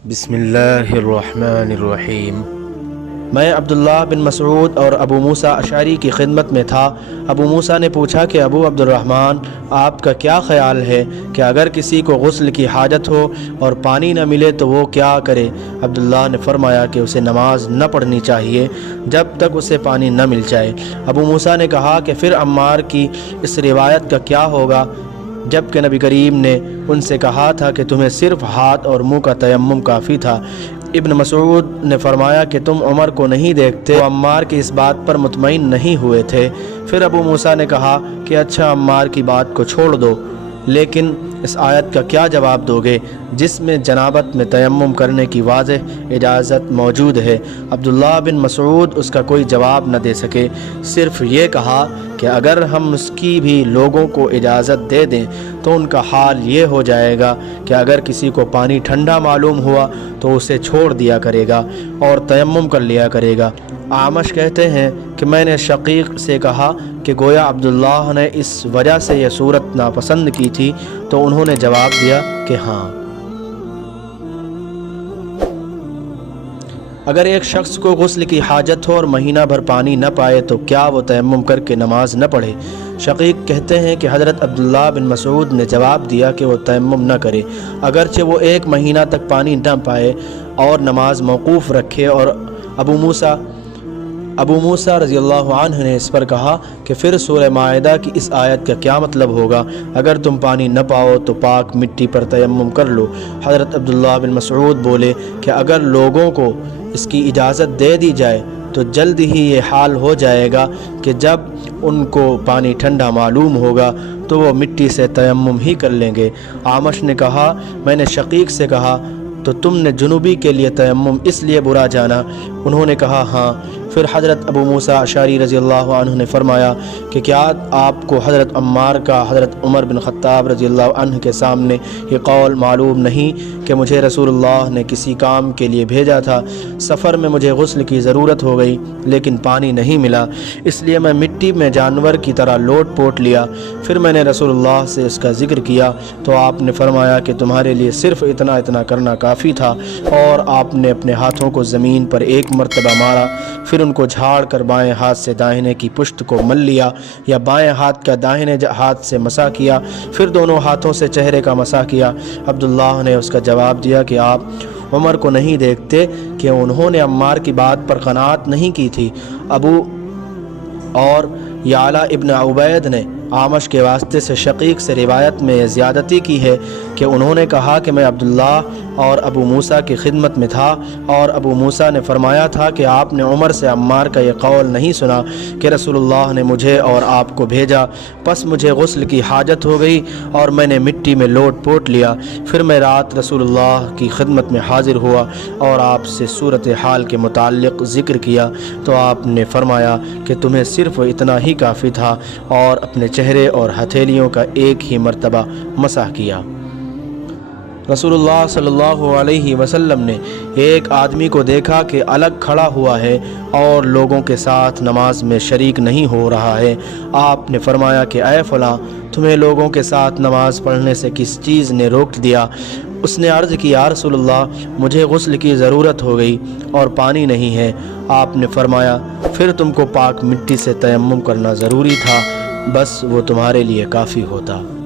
बिस्मिल्लाहिर्रहमानिर्रहीम। मैं अब्दुल्लाह बिन मसऊद और अबू मूसा अशअरी की खिदमत में था। अबू मूसा ने पूछा कि अबू अब्दुर्रहमान, आपका क्या ख़याल है कि अगर किसी को गुस्ल की हाजत हो और पानी न मिले तो वो क्या करे? अब्दुल्लाह ने फरमाया कि उसे नमाज न पढ़नी चाहिए जब तक उसे पानी न मिल जाए। अबू मूसा ने कहा कि फिर अम्मार की इस रिवायत का क्या होगा, जबकि नबी करीम ने उनसे कहा था कि तुम्हें सिर्फ़ हाथ और मुंह का तयम्मुम काफ़ी था। इब्न मसऊद ने फरमाया कि तुम उमर को नहीं देखते? वो अम्मार की इस बात पर मुतमईन नहीं हुए थे। फिर अबू मूसा ने कहा कि अच्छा, अम्मार की बात को छोड़ दो, लेकिन इस आयत का क्या जवाब दोगे जिसमें जनाबत में तयम्मुम करने की वाज़ेह इजाज़त मौजूद है? अब्दुल्लाह बिन मसऊद उसका कोई जवाब न दे सके, सिर्फ़ ये कहा कि अगर हम उसकी भी लोगों को इजाज़त दे दें तो उनका हाल ये हो जाएगा कि अगर किसी को पानी ठंडा मालूम हुआ तो उसे छोड़ दिया करेगा और तयम्मुम कर लिया करेगा। आमश कहते हैं कि मैंने शकीक से कहा कि गोया अब्दुल्लाह ने इस वजह से यह सूरत नापसंद की थी, तो उन्होंने जवाब दिया कि हाँ। अगर एक शख्स को गुस्ल की हाजत हो और महीना भर पानी न पाए तो क्या वो तयम्मुम करके नमाज न पढ़े? शकीक कहते हैं कि हज़रत अब्दुल्लाह बिन मसऊद ने जवाब दिया कि वो तयम्मुम न करे, अगरचे वो एक महीना तक पानी न पाए और नमाज मौकूफ़ रखे। और अबू मूसा रज़ियल्लाहु अन्हु ने इस पर कहा कि फिर सूरह माइदा की इस आयत का क्या मतलब होगा? अगर तुम पानी न पाओ तो पाक मिट्टी पर तयम्मुम कर लो। हज़रत अब्दुल्लाह बिन मसऊद बोले कि अगर लोगों को इसकी इजाज़त दे दी जाए तो जल्द ही ये हाल हो जाएगा कि जब उनको पानी ठंडा मालूम होगा तो वो मिट्टी से तयम्मुम ही कर लेंगे। आमश ने कहा, मैंने शकीक से कहा तो तुमने जुनूबी के लिए तयम्मुम इसलिए बुरा जाना? उन्होंने कहा हाँ। फिर हज़रत अबू मूसा अशअरी रज़ियल्लाहु अन्हु ने फरमाया कि क्या आपको हज़रत अम्मार का हज़रत उमर बिन ख़त्ताब रज़ियल्लाहु अन्हु के सामने ये कौल मालूम नहीं कि मुझे रसूलुल्लाह ने किसी काम के लिए भेजा था, सफ़र में मुझे गुस्ल की ज़रूरत हो गई लेकिन पानी नहीं मिला, इसलिए मैं मिट्टी में जानवर की तरह लोट पोट लिया। फिर मैंने रसूलुल्लाह से इसका ज़िक्र किया तो आपने फरमाया कि तुम्हारे लिए सिर्फ़ इतना इतना करना काफ़ी था, और आपने अपने हाथों को ज़मीन पर एक मरतबा मारा, फिर उनको झाड़ कर बाएं हाथ से दाहिने की पुश्त को मल लिया या बाएं हाथ का दाहिने हाथ से मसा किया, फिर दोनों हाथों से चेहरे का मसा किया। अब्दुल्लाह ने उसका जवाब दिया कि आप उमर को नहीं देखते कि उन्होंने अम्मार की बात पर क़नाअत नहीं की थी? अबू और याला इब्न उबैद ने आमश के वास्ते से शकीक से रिवायत में ज़्यादती की है कि उन्होंने कहा कि मैं अब्दुल्लाह और अबू मूसा की खिदमत में था और अबू मूसा ने फरमाया था कि आपने उमर से अम्मार का ये कौल नहीं सुना कि रसूलुल्लाह ने मुझे और आपको भेजा, बस मुझे गुस्ल की हाजत हो गई और मैंने मिट्टी में लोट पोट लिया। फिर मैं रात रसूलुल्लाह की खिदमत में हाजिर हुआ और आपसे सूरत हाल के मुताल्लिक़ ज़िक्र किया तो आपने फरमाया कि तुम्हें सिर्फ़ इतना ही काफ़ी था, और अपने चेहरे और हथेलियों का एक ही मर्तबा मसाह किया। रसूलुल्लाह सल्लल्लाहु अलैहि वसल्लम ने एक आदमी को देखा कि अलग खड़ा हुआ है और लोगों के साथ नमाज में शरीक नहीं हो रहा है। आपने फरमाया कि ऐ फ़लाँ, तुम्हें लोगों के साथ नमाज पढ़ने से किस चीज़ ने रोक दिया? उसने अर्ज़ की, या रसूलल्लाह, मुझे गुस्ल की ज़रूरत हो गई और पानी नहीं है। आपने फरमाया, फिर तुमको पाक मिट्टी से तयम्मुम करना ज़रूरी था, बस वो तुम्हारे लिए काफ़ी होता।